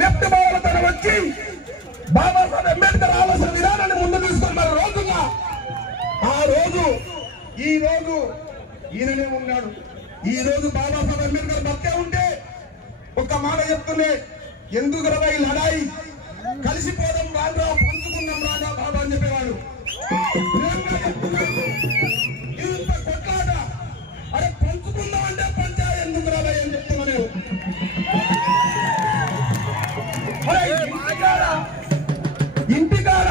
Left భావనతో వచ్చి బాబాసాహెబ్ అంబేద్కర్ ఆలోచన విధానాన్ని ముందు తీసుకొని మన రోజుగా ఆ రోజు ఈ రోజు ఈయననే ఉన్నాడు. ఈ రోజు బాబాసాహెబ్ అంబేద్కర్ బతికే ఉంటే ఒక్క మాట చెప్తుండే, ఎందుకు రవై లడాయి కలిసిపోదాం రాజా, పంచుకుందాం రాజా బాబా అని చెప్పేవాడు. ఇంత కొట్లాట, అరే పంచుకుందాం అంటే పంచా ఎందుకు రవై అని చెప్తున్నా నేను. ఇంటికాడ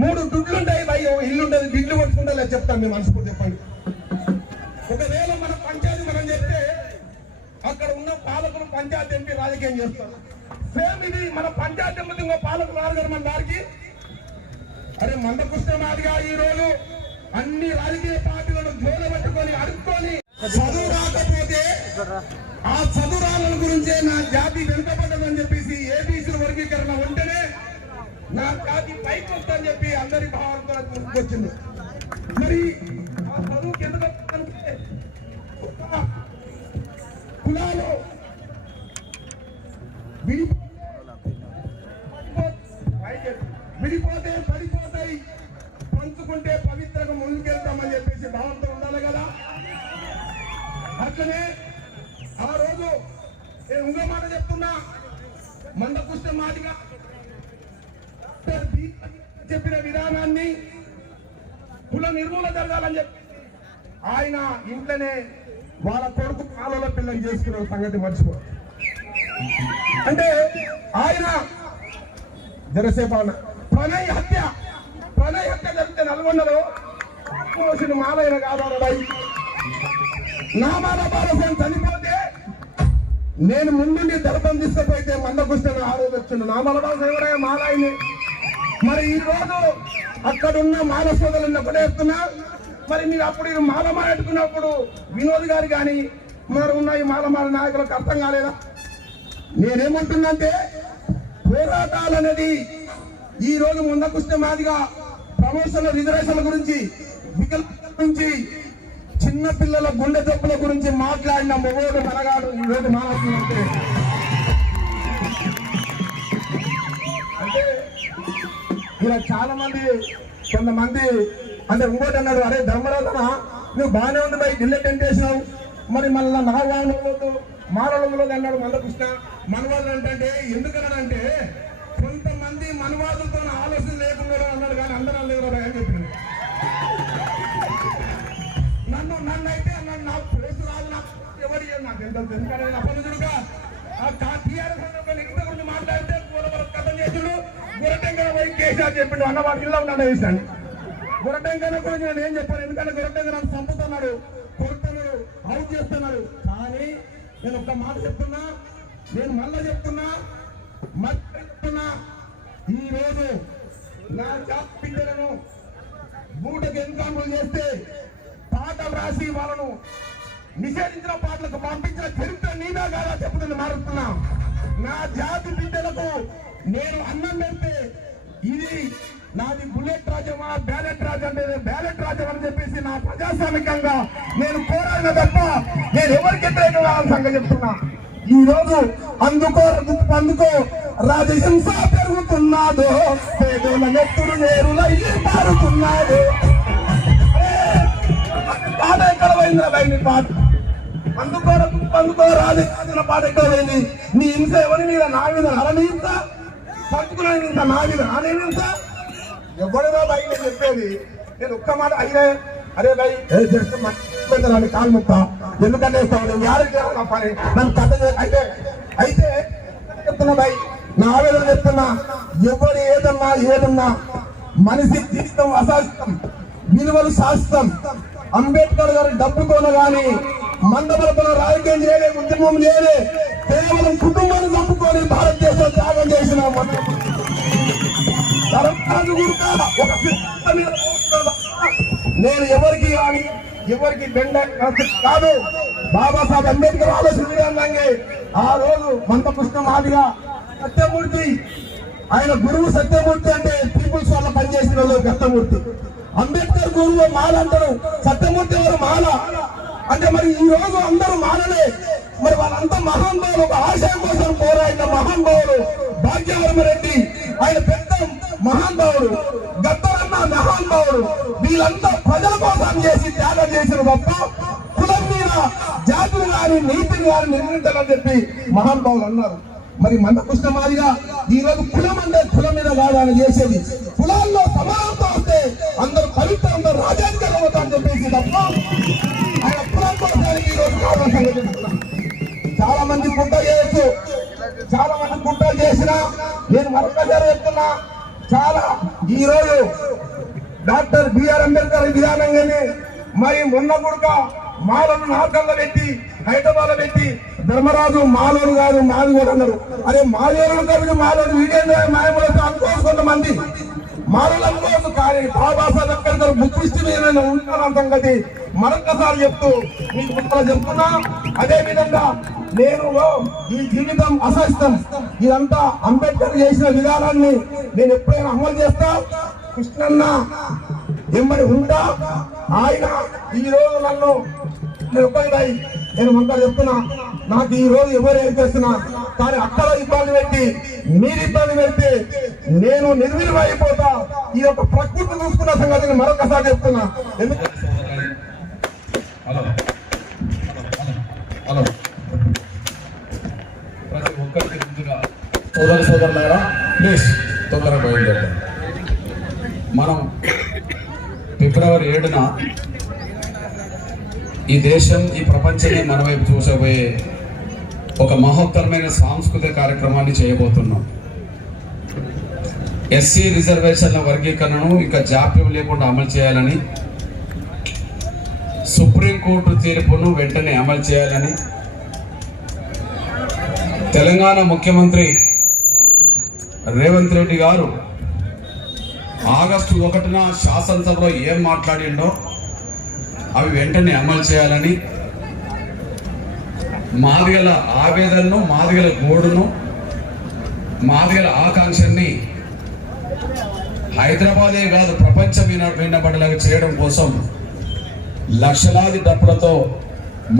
3 దుడ్లుంటాయి, భయ్యో ఇల్లుంటది, దిడ్లు కొట్టుకుంటా లేదు చెప్తాను మీ మనసుకు చెప్పండి. ఒకవేళ మన పంచాయతీ మనం చెప్తే అక్కడ ఉన్న పాలకులు పంచాయతీ ఎంపీ రాజకీయం చేస్తారు. సేమ్ ఇది మన పంచాయతీ ఎంపీ ఇంకో పాలకులు రారు కదా మన దారికి. అరే మందకృష్ణ మాదిగా ఈ రోజు అన్ని రాజకీయ పార్టీలను జోల పెట్టుకొని అడుక్కొని చదువు రాకపోతే ఆ చదువురాల గురించే నా జాతి వెనుకబడ్డదని చెప్పేసి ఏబీసీ వర్గీకరణ ఉంటేనే నా జాతి పైకి వస్తుందని చెప్పి అందరి భావాలతో ముందుకొచ్చింది. మరి ఆ చదువుకి ఎందుకు కులాలు విడిపోతే పడిపోతాయి, పంచుకుంటే పవిత్రంగా ముందుకెళ్తామని చెప్పేసి భావంతో ఉండాలి కదా. అట్లనే ఆ రోజు నేను ఇంకో మాట చెప్తున్నా, మందకృష్ణ మాదిగా చెప్పిన విధానాన్ని కుల నిర్మూలన జరగాలని చెప్పి ఆయన ఇంట్లోనే వాళ్ళ కొడుకు పాలలో పిల్లలు చేసుకున్న సంగతి మర్చిపో. అంటే ఆయన జనసేన ప్రణయ్ హత్య జరిగితే నల్గొండలో మాలైన కాదారడాయి నా మాల బాలసేన చనిపోతే నేను ముందుండి దళపం తీసుకుపోతే మందకృష్ణ ఆరోపించండు నా మాల బాలసేన మాలాయని. మరి ఈ రోజు అక్కడున్న మాల సోదరులను ఒకటే చెప్తున్నా, మరి మీరు అప్పుడు మాల మాట్లాడుకున్నప్పుడు వినోద్ గారు కానీ మరి ఉన్న ఈ మాల నాయకులకు అర్థం కాలేదా? నేనేమంటున్నంటే పోరాటాలు అనేది ఈ రోజు మందకృష్ణ మాదిగా ప్రమోషన్ల రిజర్వేషన్ల గురించి, వికలాంగుల గురించి, చిన్న పిల్లల గుండె జబ్బుల గురించి మాట్లాడిన మొగోడు మనగాడు ఈ రోజు మాట్లాడుతుంటే అంటే ఇలా చాలా మంది కొంతమంది అంటే ఇంకోటి అన్నారు, అరే ధర్మరాజన నువ్వు బాగానే ఉంది మరి ఢిల్లీ టెంట్ వేసినావు, మరి మళ్ళీ నాగవాళ్ళు మారలంలో అన్నాడు మందకృష్ణ. మనవాళ్ళు అంటే ఎందుకన్నాడంటే కొంతమంది మనవాదులతో ఆలోచన లేకుండా అన్నాడు, కానీ అందరూ లేరు అని చెప్పింది. నన్ను అయితే అన్నాడు, నాకు ప్లేస్ రాదు, నాకు ఎవరు నాకు ఎంత ఎందుకంటే అప్పనుడుగా టీఆర్ఎస్ గురించి మాట్లాడితే కథం చేసాడు గురటెంకన పోయి కేసీఆర్ చెప్పిండు అన్నవాడు ఇల్లు ఉన్నాడు వేసాడు. గురటెంకన గురించి నేను ఏం చెప్పాను, ఎందుకంటే గురటెంకన నన్ను చంపుతున్నాడు, కొడుతున్నాడు, అవుట్ చేస్తున్నాడు. కానీ నేను ఒక్క మాట చెప్తున్నా, నేను మళ్ళా చెప్తున్నా ఈ రోజు నా జాబ్ పిల్లలను బూటకు ఎన్కౌంటర్ చేస్తే పాటలు రాసి వాళ్ళను నిషేధించిన పాటలకు పంపించిన చరిత్ర నీదా కాదా చెప్తుంది మారుతున్నా. నా జాతి బిడ్డలకు నేను అన్నం పెడితే ఇది నాది బుల్లెట్ రాజ్యమా బ్యాలెట్ రాజ్యం అంటే బ్యాలెట్ రాజ్యం అని చెప్పేసి నా ప్రజాస్వామికంగా నేను పోరాడిన తప్ప నేను ఎవరికి వ్యతిరేకంగా సంగతి చెప్తున్నా. ఈ రోజు అందుకో రాజహింస పెరుగుతున్నాదో, పేదల నెత్తులు నేరులై మారుతున్నాడు. పాట ఎక్కడ పోయిందా బయట పాట అందుకో రాజు పాట ఎక్కడ పోయింది? నీ హింస ఎవరి మీద? నా మీద అరని హింస, పంచుకునే హింస నా మీద అనే హింస ఎవరిదో బయట చెప్పేది. నేను ఒక్క మాట అయ్యే అరే భయ్ చేస్తున్నాను కాలు ముక్క ఎందుకంటే నా పని నన్ను కథ అయితే చెప్తున్నా భయ్, నా ఆవేదన చెప్తున్నా. ఎవరు ఏదన్నా మనిషి జీవితం అశాస్త్రం, విలువలు శాస్త్రం. అంబేద్కర్ గారు డబ్బుతోన గాని మందబలతోన రాజకీయం చేయలే, ఉద్యమం చేయలే, కేవలం కుటుంబాన్ని చంపుకొని భారతదేశం త్యాగం చేసిన నేను ఎవరికి కానీ ఎవరికి బెండ కాదు. బాబాసాహెబ్ అంబేద్కర్ ఆలోచన విధానంగా ఆ రోజు మందకృష్ణ మాదిగా సత్యమూర్తి, ఆయన గురువు సత్యమూర్తి అంటే పీపుల్స్ వల్ల పనిచేసిన వాళ్ళు సత్యమూర్తి. అంబేద్కర్ గురువు మాల అంటారు, సత్యమూర్తి వారు మాల అంటే మరి ఈ రోజు అందరూ మాలలే. మరి వాళ్ళంతా మహానుభావులు, ఒక ఆశయం కోసం పోరాడిన మహానుభావులు. భాగ్యవరమరెడ్డి ఆయన పెద్ద మహానుభావుడు, గద్దరన్న మహానుభావుడు. వీళ్ళంతా ప్రజల కోసం చేసి త్యాగం చేసిన తప్ప కులం మీద జాతిని గాని నీతిని గాని నిర్మించాలని చెప్పి మహానుభావులు అన్నారు. మరి మందకృష్ణ మాదిగా ఈ రోజు కులం అంటే కులం మీద కాదని చేసేది, కులాల్లో సమానత వస్తే అందరూ పవిత్రంగా రాజాధికారం అవుతామని చెప్పేసి తప్ప ఆయన కులం కోసానికి ఈ రోజు కావాల్సిన. చాలా మంది కుట్ర చేయొచ్చు, చాలా మంది కుట్రలు చేసినా నేను మరొకసారి చెప్తున్నా, చాలా ఈ రోజు డాక్టర్ బిఆర్ అంబేద్కర్ విధానంగానే మరి మొన్న కూడా మాలను నాటకంలో పెట్టి హైదరాబాద్ లో పెట్టి ధర్మరాజు మాలోడు కాదు మాది కూడా అన్నారు. అదే మాలోడు కాదు మాలోడు వీడియో మాయములతో అనుకోవచ్చు, కొంతమంది మాలోడు అనుకోవచ్చు. కానీ బాబాసాహెబ్ అంబేద్కర్ బుద్ధిస్ట్ మీద ఉంటున్న సంగతి మరొకసారి చెప్తూ మీకు ముందర చెప్తున్నా. అదే విధంగా నేను ఈ జీవితం అసహిస్తాం, ఇదంతా అంబేద్కర్ చేసిన విధానాన్ని నేను ఎప్పుడైనా అమలు చేస్తా. కృష్ణన్న ఎమ్మడి ఉంటా. ఆయన ఈ రోజు నన్ను ఇబ్బంది నేను మంతా చెప్తున్నా, నాకు ఈ రోజు ఎవరు ఏం చేస్తున్నా కానీ అక్కడ ఇబ్బంది పెట్టి మీరు ఇబ్బంది పెడితే నేను నిర్వీర్యమైపోతా. ఈ యొక్క ప్రకృతి చూసుకున్న సంగతిని మరొకసారి చెప్తున్నా. ప్రతి ఒక్కరికి ముందుగా సోదరులారా ప్లీజ్ తొందరగా బయలుదేరండి. మనం ఫిబ్రవరి 7న ఈ దేశం ఈ ప్రపంచమే మన వైపు చూసబోయే ఒక మహోత్తరమైన సాంస్కృతిక కార్యక్రమాన్ని చేయబోతున్నాం. ఎస్సీ రిజర్వేషన్ల వర్గీకరణను ఇంకా జాప్యం లేకుండా అమలు చేయాలని, సుప్రీంకోర్టు తీర్పును వెంటనే అమలు చేయాలని తెలంగాణ ముఖ్యమంత్రి రేవంత్ రెడ్డి గారు ఆగస్టు 1న శాసనసభలో ఏం మాట్లాడిండో అవి వెంటనే అమలు చేయాలని, మాదిగల ఆవేదనను, మాదిగల గోడును, మాదిగల ఆకాంక్షని హైదరాబాదే కాదు ప్రపంచం వినబడేలాగా చేయడం కోసం లక్షలాది డప్పులతో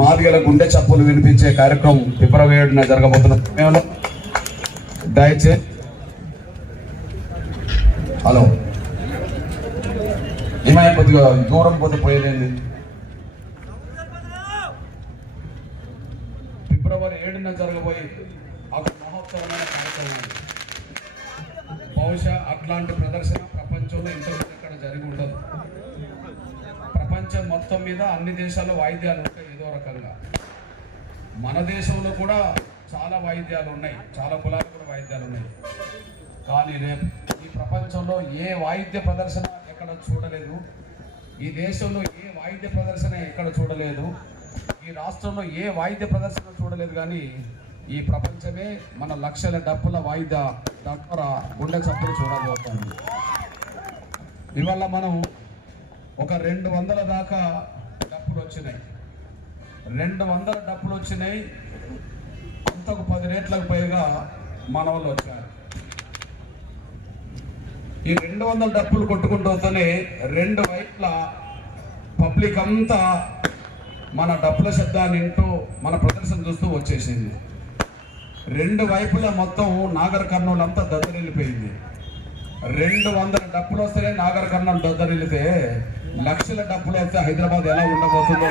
మాదిగల గుండె చప్పులు వినిపించే కార్యక్రమం ఫిబ్రవరి 7న జరగబోతున్న సమయంలో దయచేసి హలో ఏమైనా కొద్దిగా దూరం పోతే పోయేది. ఫిబ్రవరి 7న జరగబోయే ఒక మహోత్సవమైన కార్యక్రమాలు. బహుశా అట్లాంటి ప్రదర్శన ప్రపంచంలో ఇంతకుముందు ఎక్కడ జరిగి ఉండదు. ప్రపంచం మొత్తం మీద అన్ని దేశాల్లో వాయిద్యాలు ఉంటాయి ఏదో రకంగా. మన దేశంలో కూడా చాలా వాయిద్యాలు ఉన్నాయి, చాలా కులాలు కూడా వాయిద్యాలు ఉన్నాయి. కానీ రేపు ఈ ప్రపంచంలో ఏ వాయిద్య ప్రదర్శన ఎక్కడ చూడలేదు, ఈ దేశంలో ఏ వాయిద్య ప్రదర్శన ఎక్కడ చూడలేదు, ఈ రాష్ట్రంలో ఏ వాయిద్య ప్రదర్శన చూడలేదు. కానీ ఈ ప్రపంచమే మన లక్షల డప్పుల వాయిద్య దగ్గర గుండె చప్పులు చూడబోతుంది. ఇవాళ మనం ఒక 200 దాకా డప్పులు వచ్చినాయి. 200 డప్పులు వచ్చినాయి. అంతకు 10 రేట్లకు పైగా మన వాళ్ళు వచ్చారు. ఈ 200 డప్పులు కొట్టుకుంటూ వస్తేనే 2 వైపుల పబ్లిక్ అంతా మన డప్పుల శబ్దాన్ని వింటూ మన ప్రదర్శన చూస్తూ వచ్చేసింది. 2 వైపుల మొత్తం నాగర్ కర్నూలు అంతా దద్దరిల్లిపోయింది. 200 డప్పులు వస్తేనే నాగర్ కర్నూలు దద్దరిల్లితే లక్షల డప్పులు వస్తే హైదరాబాద్ ఎలా ఉండబోతుందో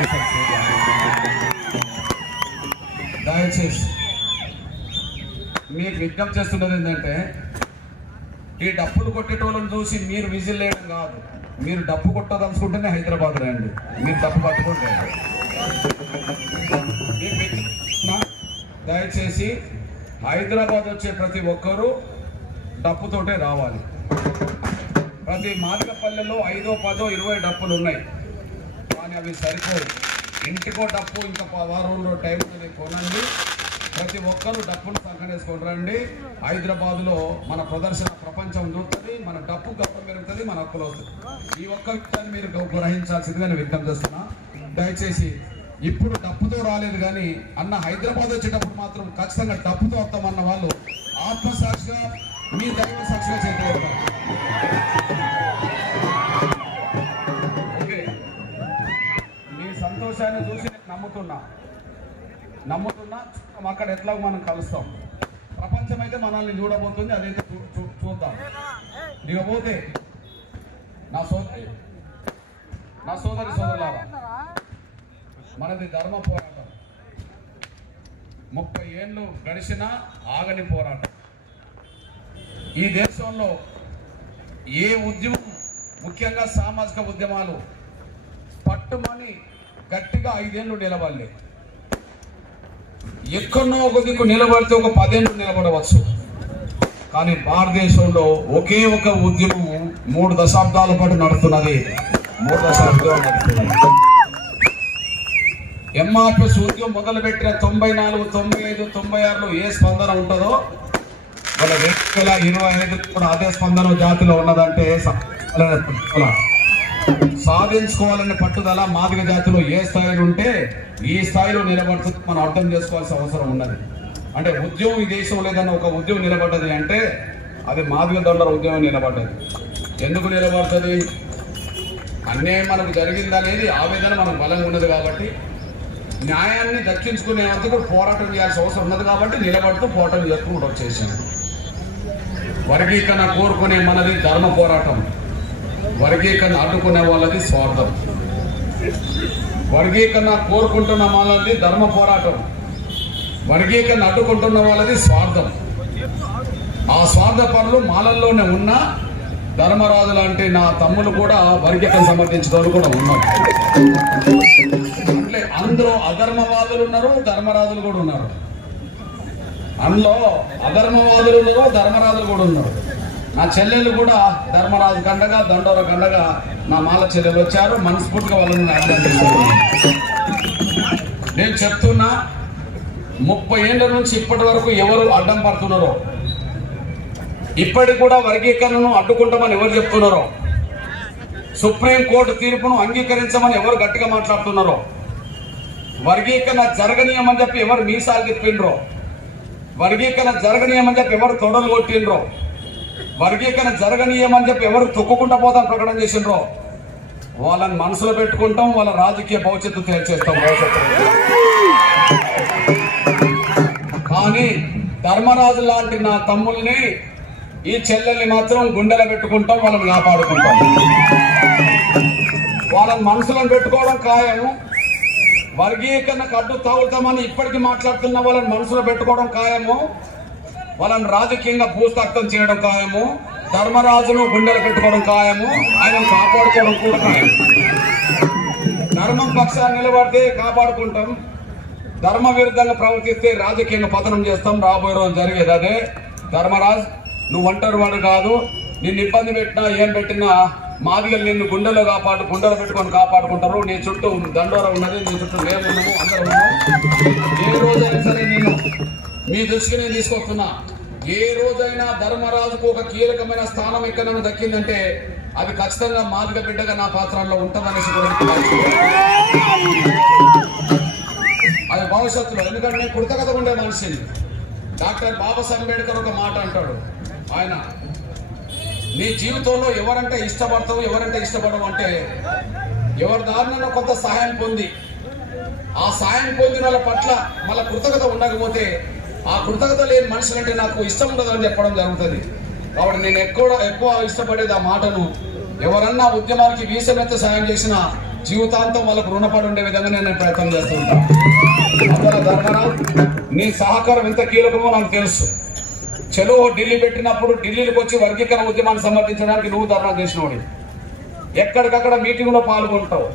దయచేసి మీకు విజ్ఞప్తి చేస్తున్నది ఏంటంటే, ఈ డప్పులు కొట్టేటోళ్ళని చూసి మీరు విజిల్ వేయడం కాదు, మీరు డప్పు కొట్టదలుచుకుంటేనే హైదరాబాద్ రండి, మీరు డప్పు పట్టుకుంటే. దయచేసి హైదరాబాద్ వచ్చే ప్రతి ఒక్కరూ డప్పుతోటే రావాలి. ప్రతి మాదిగపల్లెలో 5, 10, 20 డప్పులు ఉన్నాయి. కానీ అవి సరిపోదు. ఇంటికో డప్పు ఇంకా వారంలో టైం కొనండి. ప్రతి ఒక్కరూ డప్పులు సంకనేసుకొని రండి. హైదరాబాద్లో మన ప్రదర్శన ప్రపంచం చూస్తుంది, మన డప్పు గొప్ప పెరుగుతుంది, మన హక్కులు వస్తుంది. ఈ ఒక్క విషయాన్ని మీరు గ్రహించాల్సిందిగా నేను విజ్ఞప్తి చేస్తున్నా. దయచేసి ఇప్పుడు డప్పుతో రాలేదు కానీ అన్న హైదరాబాద్ వచ్చేటప్పుడు మాత్రం ఖచ్చితంగా డప్పుతో వస్తామన్న వాళ్ళు ఆత్మసాక్షిగా మీ దైవ సాక్షిగా చేతులు. ఓకే, మీ సంతోషాన్ని చూసి నేను నమ్ముతున్నా. నమ్ముతున్నా అక్కడ ఎట్లా మనం కలుస్తాం. ప్రపంచం అయితే మనల్ని చూడబోతుంది, అదైతే చూద్దాం. ఇకపోతే నా సోదరి సోదరులారా, మనది ధర్మ పోరాటం. 30 ఏళ్ళు గడిచినా ఆగని పోరాటం. ఈ దేశంలో ఏ ఉద్యమం, ముఖ్యంగా సామాజిక ఉద్యమాలు పట్టుమని గట్టిగా 5 ఏళ్ళు నిలబడలే. ఎక్కడో ఒక దిక్కు నిలబడితే ఒక 10 ఏళ్ళు నిలబడవచ్చు. కానీ భారతదేశంలో ఒకే ఒక ఉద్యమం 3 దశాబ్దాల పాటు నడుస్తున్నది. 3 దశాబ్దాలు నడుస్తున్నది. ఎంఆర్పిఎస్ ఉద్యమం మొదలుపెట్టిన 94, 95, 96లో ఏ స్పందన ఉంటుందో వాళ్ళ 2025 కూడా అదే స్పందన జాతిలో ఉన్నదంటే సాధించుకోవాలనే పట్టుదల మాదిగ జాతిలో ఏ స్థాయిలో ఉంటే ఈ స్థాయిలో నిలబడుతుంది మనం అర్థం చేసుకోవాల్సిన అవసరం ఉన్నది. అంటే ఉద్యమం ఈ దేశం లేదన్న ఒక ఉద్యమం నిలబడ్డది అంటే అది మాదిగ దండల ఉద్యమం నిలబడ్డది. ఎందుకు నిలబడుతుంది? అన్యాయం మనకు జరిగిందనేది ఆవేదన మనకు బలంగా ఉన్నది కాబట్టి, న్యాయాన్ని దక్కించుకునేందుకు పోరాటం చేయాల్సిన అవసరం ఉన్నది కాబట్టి నిలబడుతూ పోరాటం చేసుకుంటూ వచ్చేసాను. వర్గీకరణ కోరుకునే మనది ధర్మ పోరాటం, వర్గీకరణ అడ్డుకునే వాళ్ళది స్వార్థం. వర్గీకరణ కోరుకుంటున్న వాళ్ళది ధర్మ పోరాటం, వర్గీకరణ అడ్డుకుంటున్న వాళ్ళది స్వార్థం. ఆ స్వార్థ పనులు మాలల్లోనే ఉన్న ధర్మరాజు లాంటి నా తమ్ములు కూడా వర్గీకరణ సమర్థించడం కూడా ఉన్నారు. అంటే అందులో అధర్మవాదులు ఉన్నారు, ధర్మరాజులు కూడా ఉన్నారు. అందులో అధర్మవాదులు ఉన్నారు, ధర్మరాజులు కూడా ఉన్నారు. నా చెల్లెళ్ళు కూడా ధర్మరాజు కండగా, దండోర కండగా నా మాల చెల్లెలు వచ్చారు. మనస్ఫూర్తిగా వాళ్ళని అర్థం చేసుకున్నాను. నేను చెప్తున్నా, 30 ఏళ్ళ నుంచి ఇప్పటి వరకు ఎవరు అడ్డం పడుతున్నారో, ఇప్పటికి కూడా వర్గీకరణను అడ్డుకుంటామని ఎవరు చెప్తున్నారో, సుప్రీంకోర్టు తీర్పును అంగీకరించమని ఎవరు గట్టిగా మాట్లాడుతున్నారో, వర్గీకరణ జరగనీయమని చెప్పి ఎవరు మీసాలు తిప్పిండ్రో, వర్గీకరణ జరగనీయమని చెప్పి ఎవరు తొడలు కొట్టిండ్రో, వర్గీకరణ జరగనీయమని చెప్పి ఎవరు తొక్కుకుంటా పోతాం ప్రకటన చేసిండ్రో, వాళ్ళని మనసులో పెట్టుకుంటాం, వాళ్ళ రాజకీయ భవిష్యత్తు తేల్చేస్తాం. కానీ ధర్మరాజు లాంటి నా తమ్ముల్ని, ఈ చెల్లెల్ని మాత్రం గుండెలో పెట్టుకుంటాం, వాళ్ళని కాపాడుకుంటాం. వాళ్ళని మనసులో పెట్టుకోవడం ఖాయము. వర్గీకరణకు అడ్డు తాగుతామని ఇప్పటికీ మాట్లాడుతున్న వాళ్ళని మనసులో పెట్టుకోవడం ఖాయము. వాళ్ళని రాజకీయంగా భూస్థాపితం చేయడం ఖాయము. ధర్మరాజును గుండెలు పెట్టుకోవడం ఖాయము. ఆయనను కాపాడుకోవడం కూడా ఖాయం. ధర్మం పక్షాన్ని నిలబడితే కాపాడుకుంటాం, ధర్మ విరుద్ధంగా ప్రవర్తిస్తే రాజకీయంగా పతనం చేస్తాం. రాబోయే రోజు జరిగేది అదే. ధర్మరాజ్, నువ్వు ఒంటరి వాడు కాదు. నిన్ను ఇబ్బంది పెట్టినా ఏం పెట్టినా మాదిగలు నిన్ను గుండెలో గుండెలు పెట్టుకొని కాపాడుకుంటారు. నీ చుట్టూ దండోర ఉన్నది, నీ చుట్టూ మేము ఉన్నాము, అందరూ ఉన్నాము. ఏ రోజైనా సరే నేను మీ దృష్టికి నేను తీసుకొస్తున్నా, ఏ రోజైనా ధర్మరాజుకు ఒక కీలకమైన స్థానం ఎక్కడ దక్కిందంటే అది ఖచ్చితంగా మాదిగ బిడ్డగా నా పాత్రలో ఉంటుందనేసి అది భవిష్యత్తులో. ఎందుకంటే నేను కృతజ్ఞత ఉండే మనిషిని. డాక్టర్ బాబాసాహెబ్ అంబేద్కర్ ఒక మాట అంటాడు. ఆయన, నీ జీవితంలో ఎవరంటే ఇష్టపడతావు, ఎవరంటే ఇష్టపడవు అంటే ఎవరి దారిలో కొంత సహాయం పొంది ఆ సాయం పొందిన వాళ్ళ పట్ల మళ్ళీ కృతజ్ఞత ఉండకపోతే ఆ కృతజ్ఞత లేని మనుషులంటే నాకు ఇష్టం ఉండదని చెప్పడం జరుగుతుంది. కాబట్టి నేను ఎక్కువ ఇష్టపడేది ఆ మాటను. ఎవరన్నా ఉద్యమానికి వీసమెత్త సాయం చేసినా జీవితాంతం వాళ్ళకు రుణపడి ఉండే విధంగా నేను ప్రయత్నం చేస్తుంటాను. అందువల్ల ధర్మరాజ్, నీ సహకారం ఎంత కీలకమో నాకు తెలుసు. చెలో ఢిల్లీ పెట్టినప్పుడు ఢిల్లీకి వచ్చి వర్గీకరణ ఉద్యమాన్ని సమర్థించడానికి నువ్వు ధర్నా చేసినవాడు. ఎక్కడికక్కడ మీటింగ్లో పాల్గొంటావు.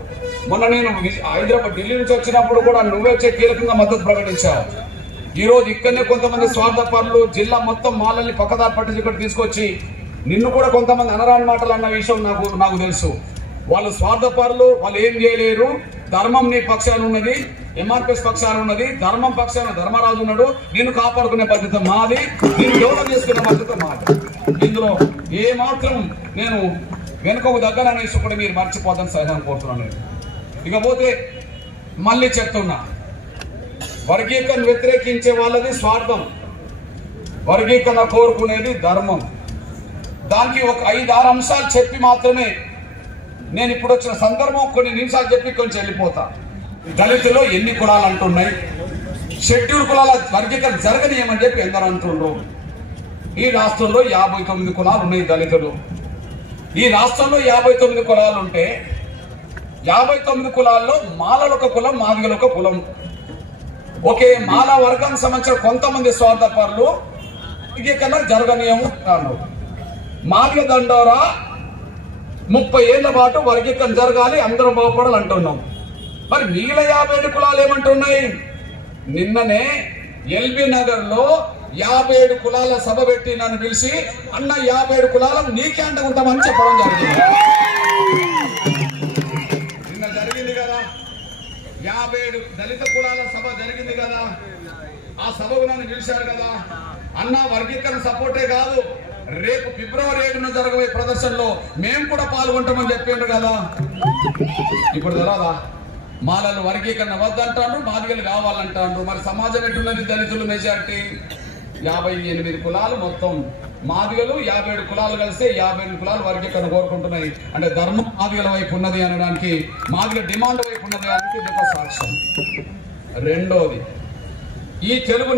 మొన్న నేను హైదరాబాద్ ఢిల్లీ నుంచి వచ్చినప్పుడు కూడా నువ్వే కీలకంగా మద్దతు ప్రకటించావు. ఈ రోజు ఇక్కడనే కొంతమంది స్వార్థపరులు జిల్లా మొత్తం మాలల్ని పక్కదారి పట్టి ఇక్కడ తీసుకొచ్చి నిన్ను కూడా కొంతమంది అనరాని మాటలు అన్న విషయం నాకు తెలుసు. వాళ్ళు స్వార్థపరులు, వాళ్ళు ఏం చేయలేరు. ధర్మం నీ పక్షాన ఉన్నది, ఎంఆర్పిఎస్ పక్షాన ఉన్నది, ధర్మం పక్షాన ధర్మరాజు ఉన్నాడు. నిన్ను కాపాడుకునే బాధ్యత మాది, నిన్ను డెవలప్ చేసుకునే బాధ్యత మాది. ఇందులో ఏ మాత్రం నేను వెనుకకు దగ్గరనేసి కూడా మీరు మర్చిపోతాను సహాయం కోరుతున్నాను. ఇకపోతే మళ్ళీ చెప్తున్నా, వర్గీకరణ వ్యతిరేకించే వాళ్ళది స్వార్థం, వర్గీకరణ కోరుకునేది ధర్మం. దానికి ఒక 5-6 అంశాలు చెప్పి మాత్రమే నేను ఇప్పుడు వచ్చిన సందర్భం కొన్ని నిమిషాలు చెప్పి కొంచెం వెళ్ళిపోతా. దళితులు ఎన్ని కులాలు అంటున్నాయి, షెడ్యూల్ కులాల వర్గీకరణ జరగనీయమని చెప్పి ఎందరూ అంటుండ్రు. ఈ రాష్ట్రంలో 59 కులాలు ఉన్నాయి దళితులు. ఈ రాష్ట్రంలో 59 కులాలు ఉంటే 59 కులాల్లో మాలలు ఒక కులం, మాదిగలు ఒక కులం. ఒకే మాల వర్గానికి సంబంధించిన కొంతమంది స్వార్థపరులు వర్గీకరణ జరగనీయము అన్నారు. మాదిగ దండోరా 30 ఏళ్ల పాటు వర్గీకరణ జరగాలి, అందరూ బాగుపడాలి అంటున్నాం. మరి మిగిలిన 57 కులాలు ఏమంటున్నాయి? నిన్ననే ఎల్బీ నగర్ లో 57 కులాల సభ పెట్టి నన్ను పిలిచి అన్న 57 కులాలను నీకే అంటుకుంటామని చెప్పడం జరిగింది. నిన్న జరిగింది కదా 57 దళిత కులాల సభ జరిగింది కదా, ఆ సభకు నన్ను పిలిచారు కదా అన్న. వర్గీకరణ సపోర్టే కాదు, రేపు ఫిబ్రవరి 7న జరగబోయే ప్రదర్శనలో మేము కూడా పాల్గొంటామని చెప్పిండ్రు కదా. ఇప్పుడు తెలదా మాలలు వర్గీకరణ వద్దంటాడు, మాదిగలు కావాలంటాడు. మరి సమాజం ఎట్టున్నది? దళితులు మెజార్టీ 58 కులాలు మొత్తం మాదిగలు, 57 కులాలు కలిస్తే 58 కులాలు వర్గీకరణ కోరుకుంటున్నాయి. అంటే ధర్మం మాదిగల వైపు ఉన్నది అనడానికి, మాదిగల డిమాండ్ వైపు ఉన్నది అనడానికి ఇది ఒక సాక్ష్యం. రెండోది, ఈ తెలుగు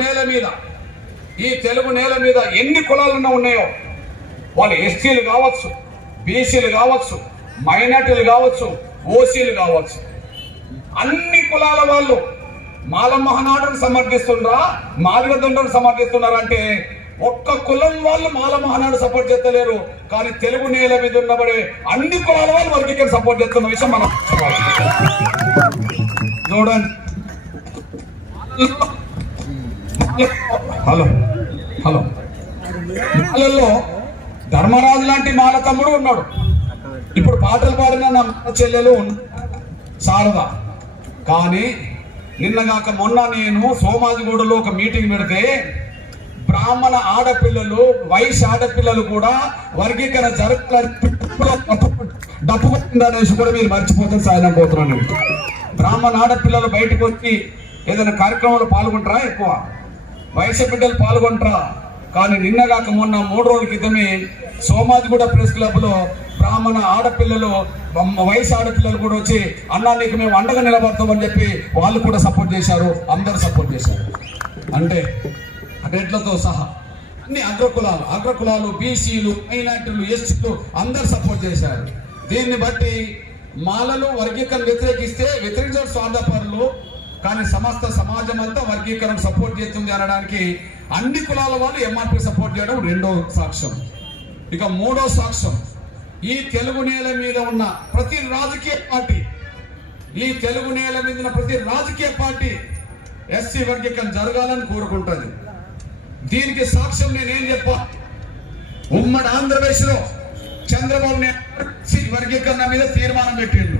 నేల మీద ఎన్ని కులాలన్నా ఉన్నాయో, వాళ్ళు ఎస్టీలు కావచ్చు, బీసీలు కావచ్చు, మైనార్టీలు కావచ్చు, ఓసీలు కావచ్చు, అన్ని కులాల వాళ్ళు మాల మహానాడును సమర్థిస్తున్నారా, మాదిగ దండను సమర్థిస్తున్నారా అంటే ఒక్క కులం వాళ్ళు మాల మహానాడు సపోర్ట్ చేస్తలేరు. కానీ తెలుగు నేల మీద ఉన్నబడే అన్ని కులాల వాళ్ళు వర్గీకరణ సపోర్ట్ చేస్తున్న విషయం మనం చూడండి. హలో మాలల్లో ధర్మరాజు లాంటి మాల తమ్ముడు ఉన్నాడు. ఇప్పుడు పాటలు పాడిన నా చెల్లెలు శారద. కానీ నిన్నగాక మొన్న నేను సోమాజిగూడలో ఒక మీటింగ్ పెడితే బ్రాహ్మణ ఆడపిల్లలు, వైశ్య ఆడపిల్లలు కూడా వర్గీకరణ డప్పుకుందనేసి కూడా మీరు మర్చిపోతారు సాయం పోతున్నాను. బ్రాహ్మణ ఆడపిల్లలు బయటకు వచ్చి ఏదైనా కార్యక్రమంలో పాల్గొంటారా? ఎక్కువ వైశ్య బిడ్డలు పాల్గొంటారా? కానీ నిన్నగాక మొన్న 3 రోజుల క్రితమే సోమాజిగూడ ప్రెస్ క్లబ్ లో బ్రాహ్మణ ఆడపిల్లలు, వయసు ఆడపిల్లలు కూడా వచ్చి అన్నా నీకు మేము అండగా నిలబడతామని చెప్పి వాళ్ళు కూడా సపోర్ట్ చేశారు. అందరూ సపోర్ట్ చేశారు. అంటే అటెట్లతో సహా అన్ని అగ్రకులాలు, బీసీలు, మైనార్టీలు, ఎస్టీలు అందరూ సపోర్ట్ చేశారు. దీన్ని బట్టి మాలలు వర్గీకరణ వ్యతిరేకించిన స్వార్థపరులు, కానీ సమస్త సమాజం అంతా వర్గీకరణ సపోర్ట్ చేస్తుంది అనడానికి అన్ని కులాల వాళ్ళు ఎంఆర్పీ సపోర్ట్ చేయడం రెండో సాక్ష్యం. ఇక మూడో సాక్ష్యం, ఈ తెలుగు నేల మీద ఉన్న ప్రతి రాజకీయ పార్టీ ఎస్సీ వర్గీకరణ జరగాలని కోరుకుంటుంది. దీనికి సాక్ష్యం నేనేం చెప్పా? ఉమ్మడి ఆంధ్రప్రదేశ్ లో చంద్రబాబు నాయుడు వర్గీకరణ మీద తీర్మానం పెట్టిండు.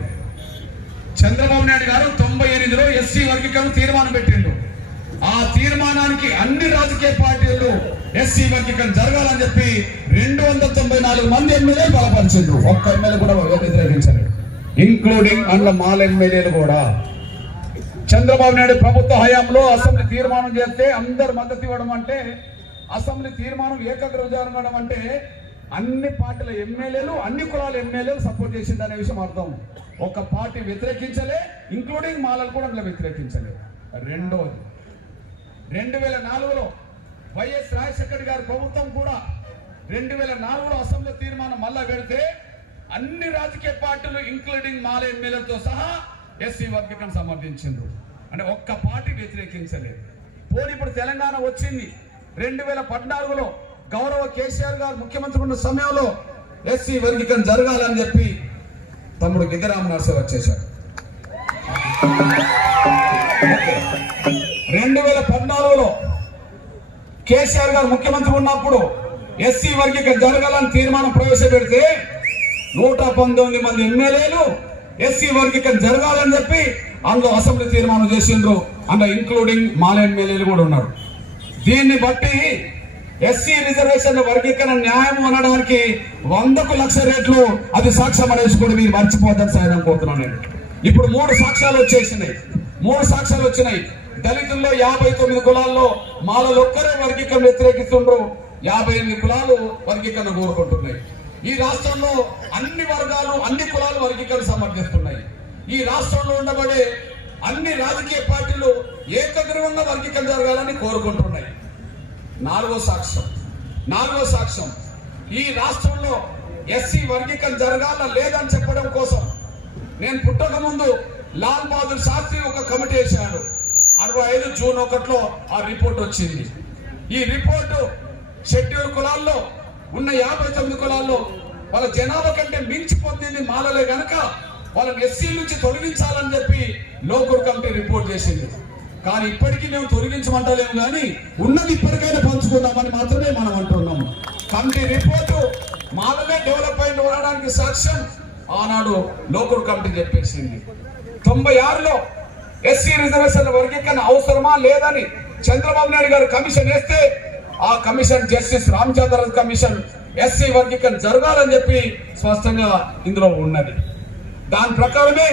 చంద్రబాబు నాయుడు గారు 98లో ఎస్సీ వర్గీకరణ తీర్మానం పెట్టిండు. ఆ తీర్మానానికి అన్ని రాజకీయ పార్టీలు ఎస్సీ వర్గీకరణ జరగాలని చెప్పి 294 మంది ఎమ్మెల్యేలు బలపరిచిండ్రు. ఒక్క ఎమ్మెల్యే కూడా వ్యతిరేకించలేదు, ఇంక్లూడింగ్ అందులో మాల ఎమ్మెల్యేలు కూడా. చంద్రబాబు నాయుడు ప్రభుత్వ హయాంలో అసెంబ్లీ తీర్మానం చేస్తే అందరు మద్దతు ఇవ్వడం అంటే, అసెంబ్లీ తీర్మానం ఏకగ్రీవం జరగడం అంటే అన్ని పార్టీల ఎమ్మెల్యేలు, అన్ని కులాల ఎమ్మెల్యేలు సపోర్ట్ చేసింది అనే విషయం అర్థం. ఒక పార్టీ వ్యతిరేకించలే, ఇంక్లూడింగ్ మాలలు కూడా అందులో వ్యతిరేకించలే. రెండోది, 2004లో వైఎస్ రాజశేఖర్ గారి ప్రభుత్వం కూడా 2004లో అసెంబ్లీ తీర్మానం మళ్ళా పెడితే అన్ని రాజకీయ పార్టీలు ఇంక్లూడింగ్ మాల ఎమ్మెల్యేలతో సహా ఎస్సీ వర్గీకరణ సమర్థించిండ్రు. అంటే ఒక్క పార్టీ వ్యతిరేకించలేదు. పోనీ ఇప్పుడు తెలంగాణ వచ్చింది 2014లో గౌరవ కేసీఆర్ గారు ముఖ్యమంత్రి ఉన్న సమయంలో ఎస్సీ వర్గీకరణ జరగాలని చెప్పి తమ్ముడు గిద్దరామ నరసే వచ్చేశాడు. 2014లో కేసీఆర్ గారు ముఖ్యమంత్రి ఉన్నప్పుడు ఎస్సీ వర్గీకరణ జరగాలని తీర్మానం ప్రవేశపెడితే 119 మంది ఎమ్మెల్యేలు ఎస్సీ వర్గీకరణ జరగాలని చెప్పి అందులో అసెంబ్లీ తీర్మానం చేసిండ్రు. అందులో ఇంక్లూడింగ్ మాల ఎమ్మెల్యేలు కూడా ఉన్నారు. దీన్ని బట్టి ఎస్సీ రిజర్వేషన్ వర్గీకరణ న్యాయం అనడానికి 100కు లక్ష రేట్లు అది సాక్ష్యం అనేసి కూడా మీరు మర్చిపోద్దని సాయం కోరుతున్నాను నేను. ఇప్పుడు 3 సాక్ష్యాలు వచ్చినాయి. దళితుల్లో 59 కులాల్లో మాలలు ఒక్కరే వర్గీకరణ వ్యతిరేకిస్తుండ్రు, 58 కులాలు వర్గీకరణ కోరుకుంటున్నాయి. ఈ రాష్ట్రంలో అన్ని వర్గాలు, అన్ని కులాలు వర్గీకరణ సమర్థిస్తున్నాయి. ఈ రాష్ట్రంలో ఉండబడే అన్ని రాజకీయ పార్టీలు ఏకగ్రీవంగా వర్గీకరణ జరగాలని కోరుకుంటున్నాయి. నాలుగో సాక్ష్యం ఈ రాష్ట్రంలో ఎస్సీ వర్గీకరణ జరగాల లేదని చెప్పడం కోసం నేను పుట్టక ముందు లాల్ బహదూర్ శాస్త్రి ఒక కమిటీ వేశాడు. 65 జూన్ 1 ఆ రిపోర్ట్ వచ్చింది. ఈ రిపోర్టు షెడ్యూల్ కులాల్లో ఉన్న 59 కులాల్లో వాళ్ళ జనాభా కంటే మించిపోతుంది మాలలే గనక వాళ్ళని ఎస్సీ నుంచి తొలగించాలని చెప్పి లోకూర్ కమిటీ రిపోర్ట్ చేసింది. కానీ ఇప్పటికీ మేము తొలగించమంటలేము, కానీ ఉన్నది ఇప్పటికైనా పంచుకుందామని మాత్రమే మనం అంటున్నాము. కమిటీ రిపోర్టు మాలలే డెవలప్ అయిన ఉండడానికి సాక్ష్యం ఆనాడు లోకూర్ కమిటీ చెప్పేసింది. 96లో ఎస్సీ రిజర్వేషన్ వర్గీకరణ అవసరమా లేదని చంద్రబాబు నాయుడు గారు కమిషన్ వేస్తే ఆ commission justice Ramachandra commission SC వర్గీకరణ జరగాలని చెప్పి స్పష్టంగా ఇందులో ఉన్నది. దాని ప్రకారమే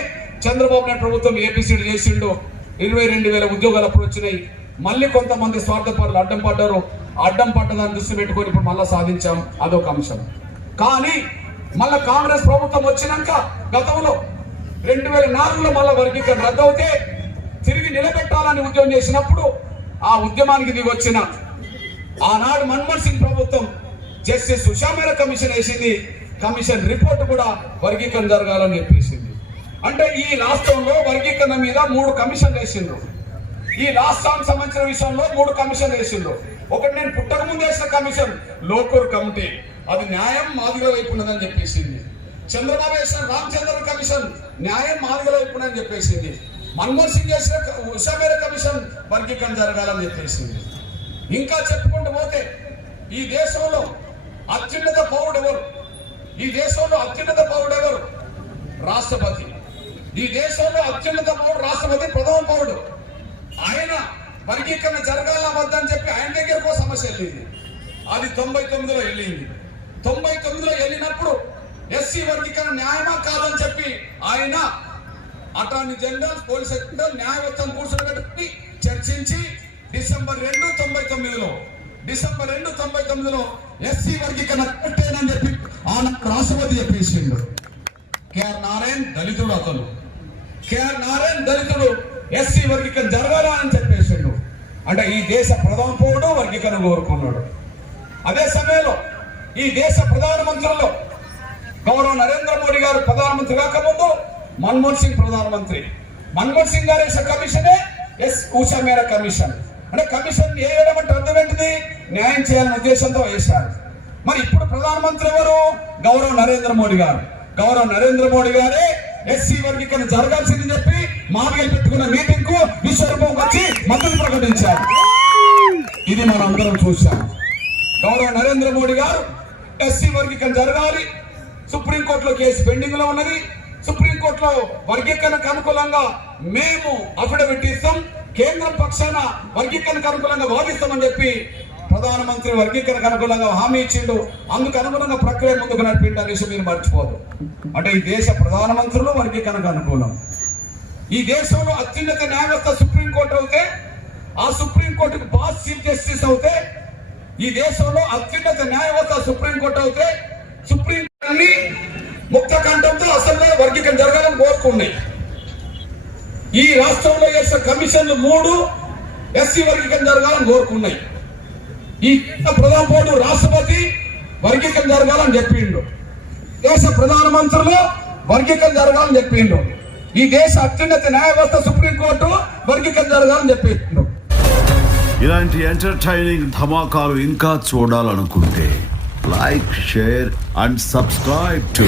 చంద్రబాబు నాయుడు ప్రభుత్వం ఏపీసీడీ చేసిండు. 22,000 ఉద్యోగాలు అప్పుడు వచ్చినాయి. మళ్ళీ కొంతమంది స్వార్థపరులు అడ్డం పడ్డారు. అడ్డం పడ్డదాన్ని దృష్టి పెట్టుకొని ఇప్పుడు మళ్ళీ సాధించాం, అదొక అంశం. కానీ మళ్ళా కాంగ్రెస్ ప్రభుత్వం వచ్చినాక గతంలో 2004లో మళ్ళా వర్గీకరణ రద్దు అవుతే తిరిగి నిలబెట్టాలని ఉద్యమం చేసినప్పుడు ఆ ఉద్యమానికి దిగి వచ్చిన ఆనాడు మన్మోహన్ సింగ్ ప్రభుత్వం జస్టిస్ ఉషా మేరా కమిషన్ వేసింది. కమిషన్ రిపోర్ట్ కూడా వర్గీకరణ జరగాలని చెప్పేసింది. అంటే ఈ రాష్ట్రంలో వర్గీకరణ మీద 3 కమిషన్లు వేసిండ్రు. ఈ రాష్ట్రానికి సంబంధించిన విషయంలో 3 కమిషన్లు వేసిండ్రు. ఒకటి నేను పుట్టక ముందు వేసిన కమిషన్ లోకూర్ కమిటీ, అది న్యాయం మాదిగల వైపు ఉన్నదని చెప్పేసింది. చంద్రబాబు వేసిన రామచంద్ర కమిషన్ న్యాయం మాదిగల వైపు ఉన్నదని చెప్పేసింది. మన్మోహన్ సింగ్ చేసిన ఉషా మేరా కమిషన్ వర్గీకరణ జరగాలని చెప్పేసింది. ఇంకా చెప్పుకుంటూ పోతే ఈ దేశంలో అత్యున్నత పౌరుడు ఎవరు? ఈ దేశంలో అత్యున్నత పౌరుడు ఎవరు? రాష్ట్రపతి. ఈ దేశంలో అత్యున్నత పౌరుడు రాష్ట్రపతి, ప్రథమ పౌరుడు. ఆయన వర్గీకరణ జరగాల వద్దని చెప్పి ఆయన దగ్గరకు సమస్య వెళ్ళింది. అది 99లో వెళ్ళింది. 99లో వెళ్ళినప్పుడు ఎస్సీ వర్గీకరణ న్యాయమా కాదని చెప్పి ఆయన అటార్నీ జనరల్, పోలీస్ సెక్రటరీ, న్యాయ వ్యవస్థను కూర్చోబెట్టి చర్చించి డిసెంబర్ 2, 99లో ఎస్సీ వర్గీకరణ కట్టేనని చెప్పి ఆనాడు రాష్ట్రపతి చెప్పేసిండు. కేఆర్ నారాయణ్ దళితుడు, అతను కేఆర్ నారాయణ్ దళితుడు ఎస్సీ వర్గీకరణ జరగాలా అని చెప్పేసిండు. అంటే ఈ దేశ ప్రధాన పౌరుడు వర్గీకరణ కోరుకున్నాడు. అదే సమయంలో ఈ దేశ ప్రధానమంత్రుల్లో గౌరవ నరేంద్ర మోడీ గారు ప్రధానమంత్రి కాకముందు మన్మోహన్ సింగ్ ప్రధానమంత్రి. మన్మోహన్ సింగ్ గారు వేసిన కమిషనే ఉషా మేరా కమిషన్. అంటే కమిషన్ వేయడం అంటే అర్థం ఏంటిది? న్యాయం చేయాలనే ఉద్దేశంతో వేశారు. మరి ఇప్పుడు ప్రధానమంత్రి ఎవరు? గౌరవ నరేంద్ర మోడీ గారు. గౌరవ నరేంద్ర మోడీ గారే ఎస్సీ వర్గీకరణ జరగాల్సిందని చెప్పి మాదిగలు పెట్టుకున్న మీటింగ్ కు విశ్వరూపం వచ్చి మద్దతు ప్రకటించారు. ఇది మనం అందరం చూశాం. గౌరవ నరేంద్ర మోడీ గారు ఎస్సీ వర్గీకరణ జరగాలి, సుప్రీంకోర్టులో కేసు పెండింగ్ లో ఉన్నది, సుప్రీంకోర్టులో వర్గీకరణకు అనుకూలంగా మేము అఫిడవిట్ ఇస్తాం, కేంద్రం పక్షాన వర్గీకరణకు అనుకూలంగా వాదిస్తామని చెప్పి ప్రధానమంత్రి వర్గీకరణకు అనుకూలంగా హామీ ఇచ్చిండు. అందుకు అనుగుణంగా ప్రక్రియ ముందుకు నడిపిండు అనేసి మీరు మర్చిపోదు. అంటే ఈ దేశ ప్రధానమంత్రులు వర్గీకరణకు అనుకూలం. ఈ దేశంలో అత్యున్నత న్యాయవ్యవస్థ సుప్రీంకోర్టు అవుతే, ఆ సుప్రీంకోర్టుకు బాస్ చీఫ్ జస్టిస్ అవుతే, ఈ దేశంలో అత్యున్నత న్యాయవ్యవస్థ సుప్రీంకోర్టు అవుతే సుప్రీంకోర్టుని ముక్త కంఠంతో అసెంబ్లీలో వర్గీకరణ జరగాలని కోరుకున్నాయి. ఈ రాష్ట్రంలో చేసిన కమిషన్లు 3 ఎస్సీ వర్గీకరణ జరగాలని కోరుకున్నాయి. ఈ ప్రధాన పౌరుడు రాష్ట్రపతి వర్గీకరణ జరగాలని చెప్పిండు. దేశ ప్రధానమంత్రులు వర్గీకరణ జరగాలని చెప్పిండు. ఈ దేశ అత్యున్నత న్యాయ వ్యవస్థ సుప్రీంకోర్టు వర్గీకరణ జరగాలని చెప్పిండు. ఇలాంటి ఎంటర్టైనింగ్ ధమాకాలు ఇంకా చూడాలనుకుంటే like, share and subscribe to